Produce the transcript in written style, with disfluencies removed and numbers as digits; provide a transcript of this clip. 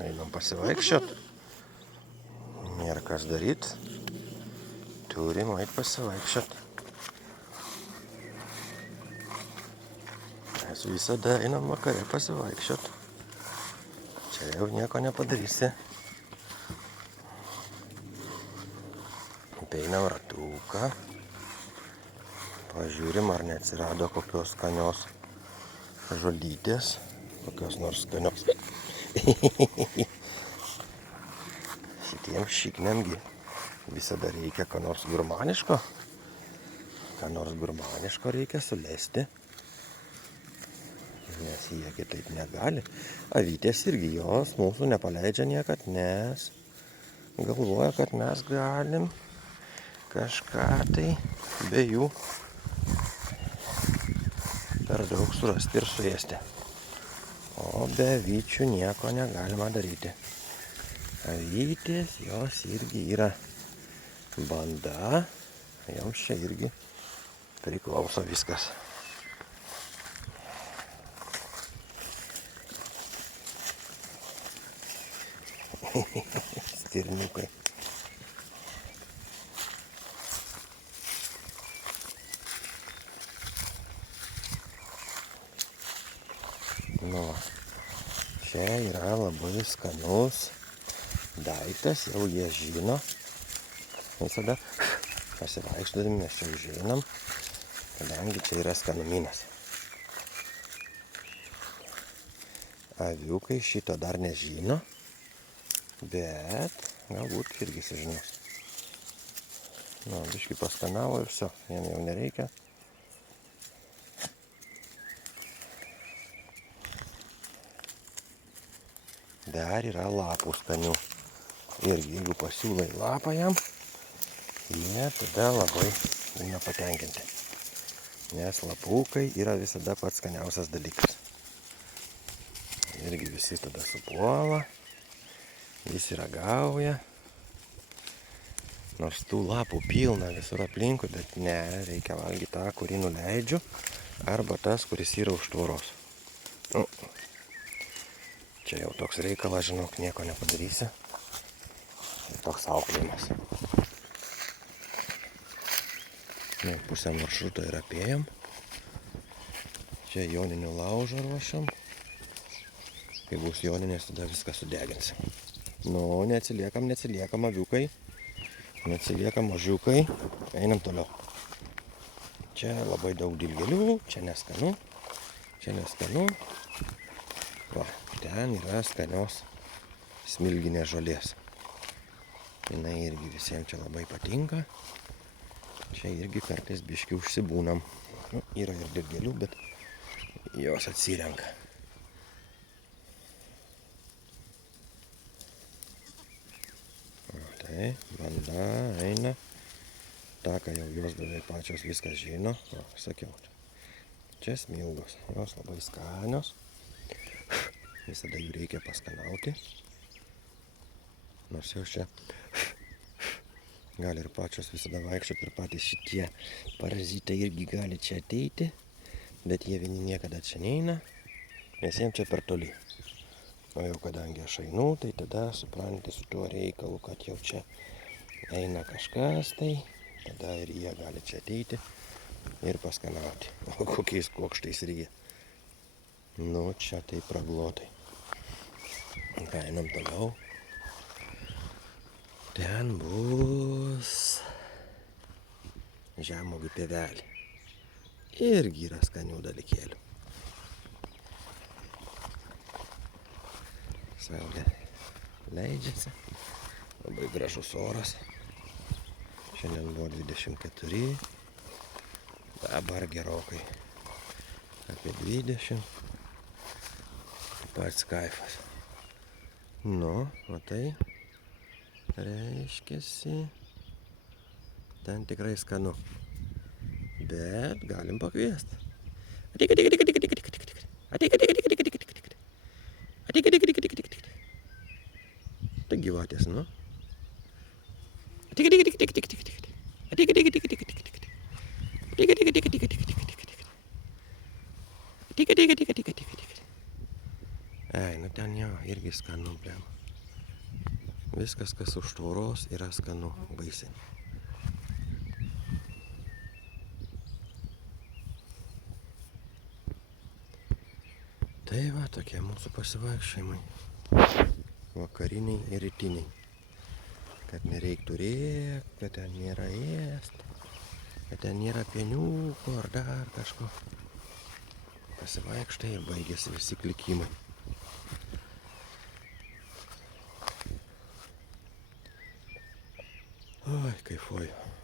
Einam pasivaikščiot. Nėra kas daryt. Turim eit pasivaikščiot. Mes visada einam vakare pasivaikščiot. Čia jau nieko nepadarysi. Peinam ratuką. Pažiūrim, ar neatsirado kokios skanios žolytės. Kokios nors skanios. Šitiem šikniamgi visada reikia ką nors gurmaniško. Ką nors gurmaniško reikia sulesti. Nes jie kitaip negali. Avytės irgi jos mūsų nepaleidžia niekad, nes galvoja, kad mes galim kažką tai be jų per daug surasti ir suėsti. O be avyčių nieko negalima daryti. Avytės, jos irgi yra banda, joms čia irgi priklauso viskas. Stirniukai. Nu, čia yra labai skanus daiktas, jau jie žino. Visada pasivaikščiodami mes čia žinom, kadangi čia yra skanumynas. Aviukai šito dar nežino, bet galbūt irgi sužinos. Nu, biškį paskanavo ir viso, jiem jau nereikia. Dar yra lapų skanių. Ir jeigu pasiūlai lapą jam, jie tada labai būna patenkinti. Nes lapukai yra visada pats skaniausias dalykas. Irgi visi tada supuola, visi ragauja. Nors tų lapų pilna visur aplinkui, bet ne, reikia valgyti tą, kurį nuleidžiu, arba tas, kuris yra už tvoros. Nu. Čia jau toks reikalas, žinok, nieko nepadarysi. Toks auklėjimas. Pusę maršruto ir apėjom. Čia joninių laužą ruošiam. Kai bus joninės, tada viską sudeginsim. Nu, neatsiliekam aviukai. Neatsiliekam mažiukai. Einam toliau. Čia labai daug dilgėlių. Čia neskanu. Va, ten yra skanios smilginės žolės. Jinai irgi visiems čia labai patinka. Čia irgi kartais biškį užsibūnam. Nu, yra ir dilgėlių, bet jos atsirenka. O, tai, banda eina. Ta, ką jau jos beveik pačios viską žino. O, sakiau. Čia smilgos. Jos labai skanios. Visada jų reikia paskanauti. Nors jau čia gali ir pačios visada vaikščioti ir patys šitie parazitai irgi gali čia ateiti. Bet jie vieni niekada čia neina, nes jiems čia per toli. O jau kadangi aš einu, tai tada supranti su tuo reikalu, kad jau čia eina kažkas, tai tada ir jie gali čia ateiti ir paskanauti. O kokiais kuokštais ryja. Nu, čia tai praglotai. Einam toliau. Ten bus žemuogių pievelė. Irgi yra skanių dalykėlių. Saulė leidžiasi. Labai gražus oras. Šiandien buvo 24. Dabar gerokai apie 20. Pats kaifas. Nu, matai, reiškiasi, ten tikrai skanu. Bet galim pakviesti. Ateik. Tai gyvatės, nu. Nu ten jo, irgi skanu, blem. Viskas, kas už tvoros, yra skanu, baisiai. Tai va, tokie mūsų pasivaikščiojimai. Vakariniai ir rytiniai. Kad nereiktų rėkt, kad ten nėra ėst, kad ten nėra pieniukų ar dar kažko. Pasivaikštai ir baigėsi visi klikimai. Oi, kaifuoju.